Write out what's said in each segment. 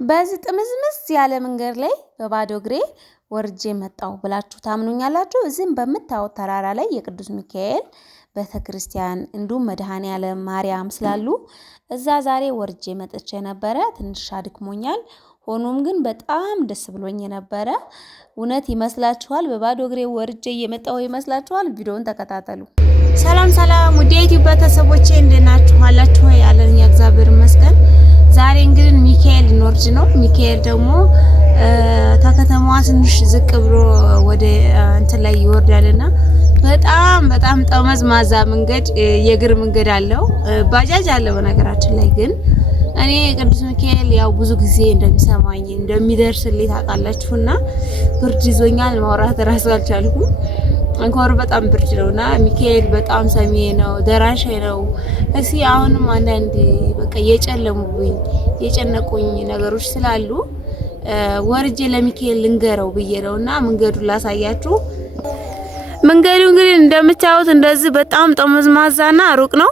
በዚህ ጥምዝምዝ ያለ መንገድ ላይ በባዶ እግሬ ወርጄ መጣሁ ብላችሁ ታምኑኛላችሁ? እዚህም በምታዩት ተራራ ላይ የቅዱስ ሚካኤል ቤተክርስቲያን እንዲሁም መድኃኔዓለም ማርያም ስላሉ እዛ ዛሬ ወርጄ መጥቼ ነበረ። ትንሽ አድክሞኛል። ሆኖም ግን በጣም ደስ ብሎኝ ነበረ። እውነት ይመስላችኋል? በባዶ እግሬ ወርጄ እየመጣሁ ይመስላችኋል? ቪዲዮውን ተከታተሉ። ሰላም ሰላም፣ ውድ የዩቲዩብ ቤተሰቦቼ እንደት ናችሁ? አላችሁ ያለን እግዚአብሔር ይመስገን። ዛሬ እንግዲህ ሚካኤል እንወርድ ነው። ሚካኤል ደግሞ ተከተማዋ ትንሽ ዝቅ ብሎ ወደ እንትን ላይ ይወርዳልና በጣም ጠመዝማዛ መንገድ የእግር መንገድ አለው። ባጃጅ አለ በነገራችን ላይ ግን እኔ ቅዱስ ሚካኤል ያው ብዙ ጊዜ እንደሚሰማኝ እንደሚደርስልኝ ታውቃላችሁና ብርድ ይዞኛል። ማውራት ራስ አልቻልኩም። እንኳን በጣም ብርድ ነውና ሚካኤል በጣም ሰሚ ነው፣ ደራሽ ነው። እስኪ አሁንም አንዳንድ በቃ የጨለሙብኝ የጨነቁኝ ነገሮች ስላሉ ወርጄ ለሚካኤል ልንገረው ብዬ ነውና መንገዱን ላሳያችሁ። መንገዱ እንግዲህ እንደምታዩት እንደዚህ በጣም ጠመዝማዛና ሩቅ ነው።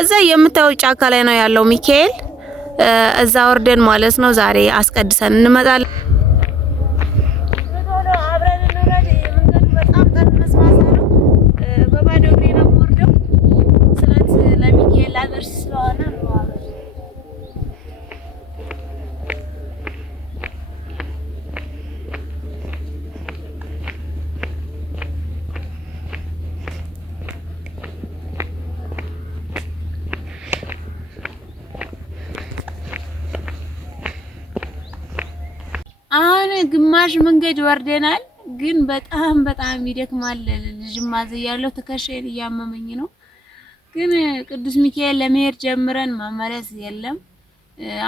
እዛ የምታዩት ጫካ ላይ ነው ያለው ሚካኤል። እዛ ወርደን ማለት ነው ዛሬ አስቀድሰን እንመጣለን። አሁን ግማሽ መንገድ ወርደናል፣ ግን በጣም ይደክማል። ልጅም አዝያለሁ፣ ትከሻዬን እያመመኝ ነው። ግን ቅዱስ ሚካኤል ለመሄድ ጀምረን መመለስ የለም።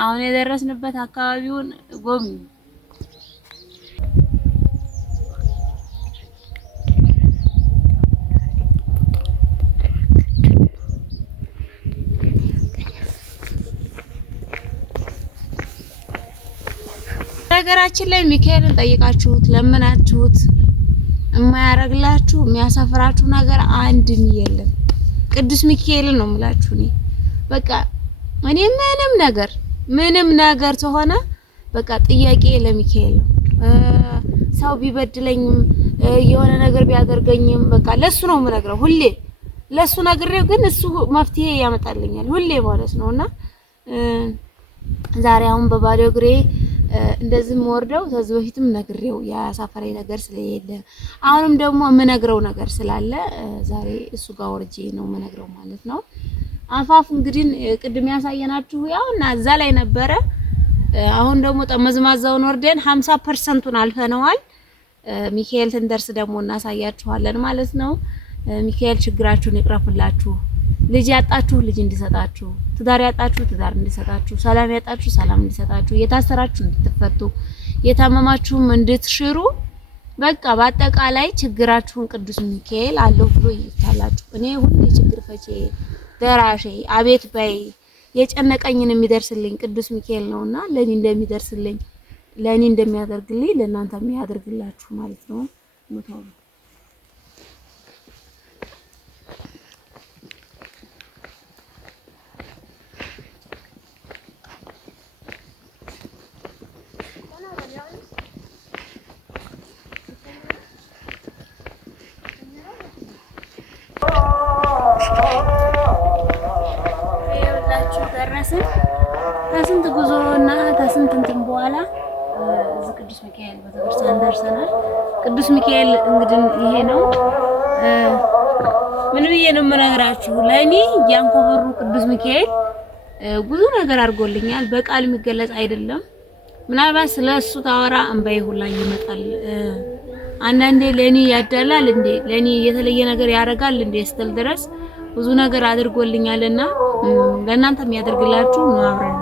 አሁን የደረስንበት አካባቢውን ጎብኙ። ነገራችን ላይ ሚካኤልን ጠይቃችሁት ለምናችሁት የማያረግላችሁ የሚያሳፍራችሁ ነገር አንድም የለም። ቅዱስ ሚካኤልን ነው የምላችሁ። እኔ በቃ እኔ ምንም ነገር ተሆነ በቃ ጥያቄ ለሚካኤል ነው። ሰው ቢበድለኝም የሆነ ነገር ቢያደርገኝም በቃ ለሱ ነው የምነግረው። ሁሌ ለሱ ነግሬው ግን እሱ መፍትሄ ያመጣልኛል ሁሌ ማለት ነውና ዛሬ አሁን በባዶ እግሬ እንደዚህ ወርደው ከዚህ በፊትም ነግሬው ያሳፈረኝ ነገር ስለሌለ አሁንም ደግሞ የምነግረው ነገር ስላለ ዛሬ እሱ ጋር ወርጄ ነው የምነግረው ማለት ነው። አፋፍ እንግዲህ ቅድም ያሳየናችሁ ያውና እዛ ላይ ነበረ። አሁን ደግሞ ጠመዝማዛውን ወርደን 50%ን አልፈነዋል። ሚካኤል ትንደርስ ደግሞ እናሳያችኋለን ማለት ነው። ሚካኤል ችግራችሁን ይቅረፍላችሁ። ልጅ ያጣችሁ ልጅ እንዲሰጣችሁ፣ ትዳር ያጣችሁ ትዳር እንዲሰጣችሁ፣ ሰላም ያጣችሁ ሰላም እንዲሰጣችሁ፣ የታሰራችሁ እንድትፈቱ፣ የታመማችሁም እንድትሽሩ፣ በቃ በአጠቃላይ ችግራችሁን ቅዱስ ሚካኤል አለው ብሎ ይታላችሁ። እኔ ሁሌ ችግር ፈቼ ደራሼ አቤት ባይ የጨነቀኝን የሚደርስልኝ ቅዱስ ሚካኤል ነውና ለኔ እንደሚደርስልኝ ለኔ እንደሚያደርግልኝ ለእናንተ የሚያደርግላችሁ ማለት ነው። ሞታው ከስንት ጉዞና ከስንት እንትን በኋላ እዚህ ቅዱስ ሚካኤል ቤተክርስቲያን ደርሰናል። ቅዱስ ሚካኤል እንግዲህ ይሄ ነው። ምን ብዬ ነው የምነግራችሁ? ለኔ ያንኮበሩ ቅዱስ ሚካኤል ብዙ ነገር አድርጎልኛል። በቃል የሚገለጽ አይደለም። ምናልባት ስለሱ ታወራ እንባዬ ሁላ ይመጣል። አንዳንዴ ለኔ ያዳላል እንዴ ለኔ የተለየ ነገር ያደርጋል እንዴ ስትል ድረስ ብዙ ነገር አድርጎልኛልና ለእናንተ የሚያደርግላችሁ ነው። አብረን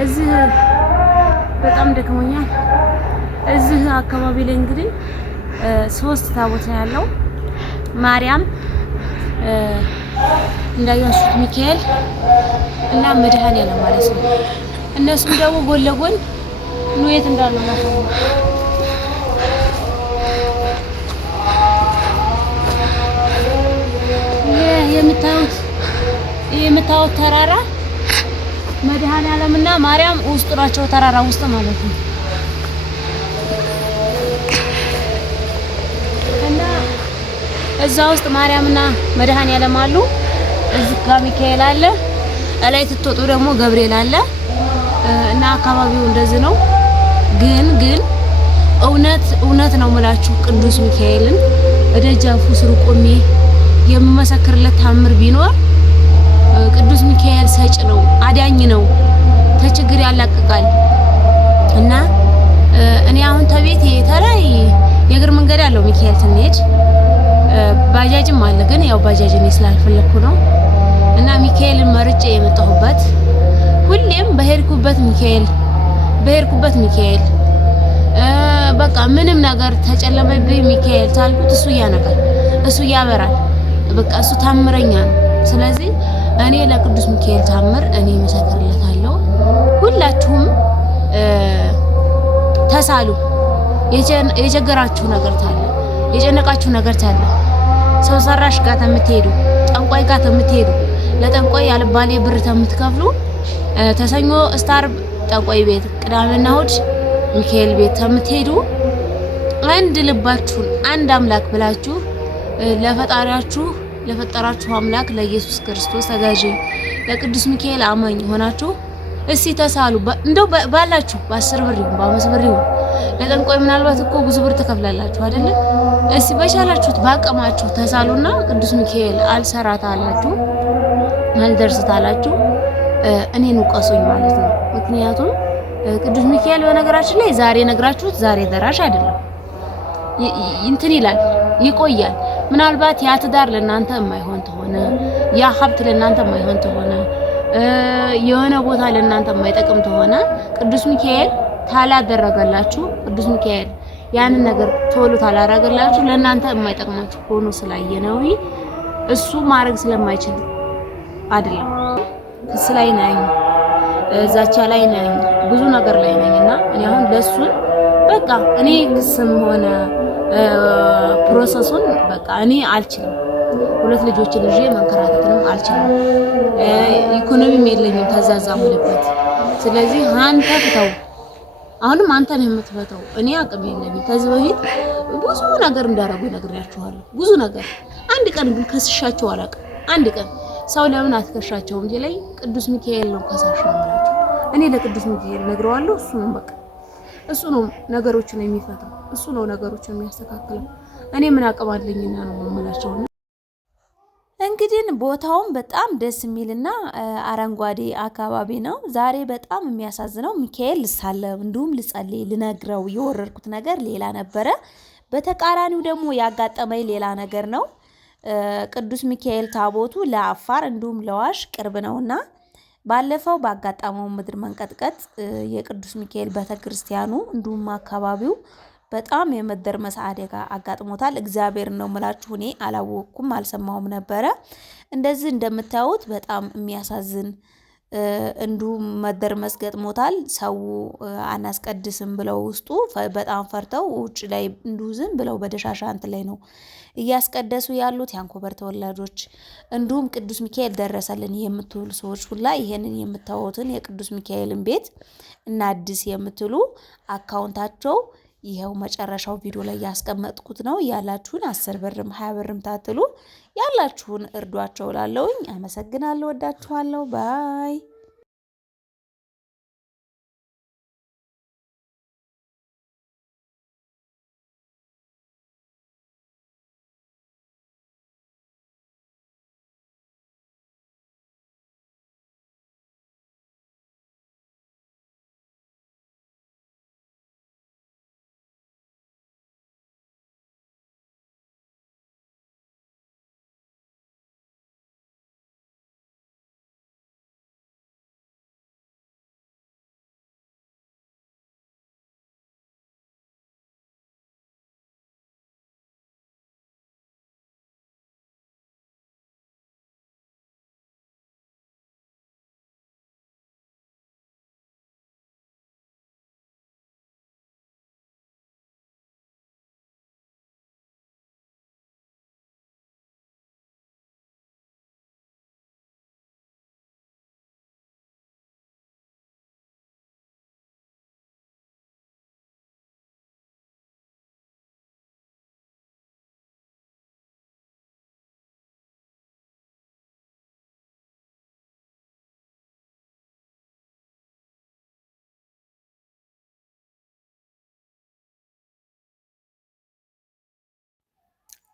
እዚህ በጣም ደክሞኛል። እዚህ አካባቢ ላይ እንግዲህ 3 ታቦት ነው ያለው። ማርያም እንዳያችሁት ሚካኤል እና መድኃኔዓለም ማለት ነው። እነሱም ደግሞ ጎን ለጎን የት እንዳሉ ነው የምታዩት ተራራ መድኃኔዓለም እና ማርያም ውስጥ ናቸው። ተራራ ውስጥ ማለት ነው። እና እዛ ውስጥ ማርያምና መድኃኔዓለም አሉ። እዚህ ጋር ሚካኤል አለ። እላይ ትትወጡ ደግሞ ገብርኤል አለ። እና አካባቢው እንደዚህ ነው። ግን እውነት ነው የምላችሁ ቅዱስ ሚካኤልን እደጃፉ ስር ቆሜ የምመሰክርለት ታምር ቢኖር ቅዱስ ሚካኤል ሰጭ ነው፣ አዳኝ ነው፣ ተችግር ያላቅቃል። እና እኔ አሁን ተቤት የተለይ የእግር መንገድ አለው ሚካኤል ትንሄድ ባጃጅም አለ። ግን ያው ባጃጅ እኔ ስላልፈለኩ ነው። እና ሚካኤልን መርጬ የመጣሁበት ሁሌም በሄድኩበት ሚካኤል በቃ ምንም ነገር ተጨለመብኝ ሚካኤል ታልኩት እሱ ያነቃል፣ እሱ ያበራል። በቃ እሱ ታምረኛ ነው። ስለዚህ እኔ ለቅዱስ ሚካኤል ታምር እኔ መሰክርለታለሁ። ሁላችሁም ተሳሉ። የቸገራችሁ ነገር ታለ፣ የጨነቃችሁ ነገር ታለ፣ ሰው ሰራሽ ጋር ተምትሄዱ፣ ጠንቋይ ጋር ተምትሄዱ፣ ለጠንቋይ ያልባሌ ብር ተምትከፍሉ ተሰኞ እስከ ዓርብ ጠንቋይ ቤት፣ ቅዳሜና እሑድ ሚካኤል ቤት ተምትሄዱ አንድ ልባችሁን አንድ አምላክ ብላችሁ ለፈጣሪያችሁ ለፈጠራችሁ አምላክ ለኢየሱስ ክርስቶስ ተጋዢ ለቅዱስ ሚካኤል አማኝ ሆናችሁ እስቲ ተሳሉ። እንደው ባላችሁ በ10 ብር ይሁን በ5 ብር ይሁን ለጠንቋይ ምናልባት እኮ ብዙ ብር ትከፍላላችሁ አይደለ? እስቲ በቻላችሁት ባቀማችሁ ተሳሉና ቅዱስ ሚካኤል አልሰራት አላችሁ አልደርስት አላችሁ እኔን ውቀሱኝ ማለት ነው። ምክንያቱም ቅዱስ ሚካኤል በነገራችን ላይ ዛሬ ነግራችሁት ዛሬ ደራሽ አይደለም። እንትን ይላል ይቆያል። ምናልባት ያ ትዳር ለእናንተ የማይሆን ተሆነ፣ ያ ሀብት ለእናንተ የማይሆን ተሆነ፣ የሆነ ቦታ ለእናንተ የማይጠቅም ተሆነ ቅዱስ ሚካኤል ታላደረገላችሁ፣ ቅዱስ ሚካኤል ያንን ነገር ቶሎ ታላረገላችሁ ለእናንተ የማይጠቅማችሁ ሆኖ ስላየነው እሱ ማድረግ ስለማይችል አይደለም። ክስ ላይ ነኝ፣ ዛቻ ላይ ነኝ፣ ብዙ ነገር ላይ ነኝና እኔ አሁን ለሱን በቃ እኔ ክስም ሆነ ፕሮሰሱን በቃ እኔ አልችልም። 2 ልጆችን ይዤ መንከራተትንም አልችልም። ኢኮኖሚም የለኝም ተዛዛሙልበት። ስለዚህ አንተ ፍተው፣ አሁንም አንተ ነህ የምትፈተው። እኔ አቅም የለኝም። ከዚህ በፊት ብዙ ነገር እንዳደረጉ ነግሬያችኋለሁ። ብዙ ነገር አንድ ቀን ግን ከስሻቸው አላውቅም። አንድ ቀን ሰው ለምን አትከሻቸውም ሲለኝ ቅዱስ ሚካኤል ነው ከሳሽ ነው ማለት። እኔ ለቅዱስ ሚካኤል ነግረዋለሁ። እሱ ነው በቃ እሱ ነው ነገሮችን የሚፈታው፣ እሱ ነው ነገሮችን የሚያስተካክለው። እኔ ምን አቅም አለኝና ነው የምላቸው። እንግዲህ ቦታውን በጣም ደስ የሚልና አረንጓዴ አካባቢ ነው። ዛሬ በጣም የሚያሳዝነው ሚካኤል ልሳለም እንዲሁም ልጸልይ ልነግረው የወረድኩት ነገር ሌላ ነበረ። በተቃራኒው ደግሞ ያጋጠመኝ ሌላ ነገር ነው። ቅዱስ ሚካኤል ታቦቱ ለአፋር እንዲሁም ለዋሽ ቅርብ ነውና ባለፈው ባጋጠመው ምድር መንቀጥቀጥ የቅዱስ ሚካኤል ቤተክርስቲያኑ እንዲሁም አካባቢው በጣም የመደርመስ አደጋ አጋጥሞታል። እግዚአብሔር ነው የምላችሁ፣ እኔ አላወቅኩም አልሰማሁም ነበረ። እንደዚህ እንደምታዩት በጣም የሚያሳዝን እንዲሁም መደርመስ ገጥሞታል። ሰው አናስቀድስም ብለው ውስጡ በጣም ፈርተው ውጭ ላይ እንዲሁ ዝም ብለው በደሻሻንት ላይ ነው እያስቀደሱ ያሉት የአንኮበር ተወላጆች። እንዲሁም ቅዱስ ሚካኤል ደረሰልን የምትሉ ሰዎች ሁላ ይሄንን የምታዩትን የቅዱስ ሚካኤልን ቤት እና አዲስ የምትሉ አካውንታቸው ይኸው መጨረሻው ቪዲዮ ላይ ያስቀመጥኩት ነው። ያላችሁን 10 ብርም 20 ብርም ታትሉ ያላችሁን እርዷቸው ላለውኝ። አመሰግናለሁ። ወዳችኋለሁ። ባይ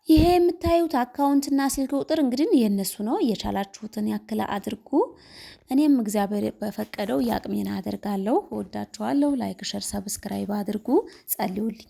ይሄ የምታዩት አካውንትና ስልክ ቁጥር እንግዲህ የነሱ ነው። የቻላችሁትን ያክል አድርጉ። እኔም እግዚአብሔር በፈቀደው ያቅሜን አደርጋለሁ። እወዳችኋለሁ። ላይክ፣ ሸር፣ ሰብስክራይብ አድርጉ። ጸልዩልኝ።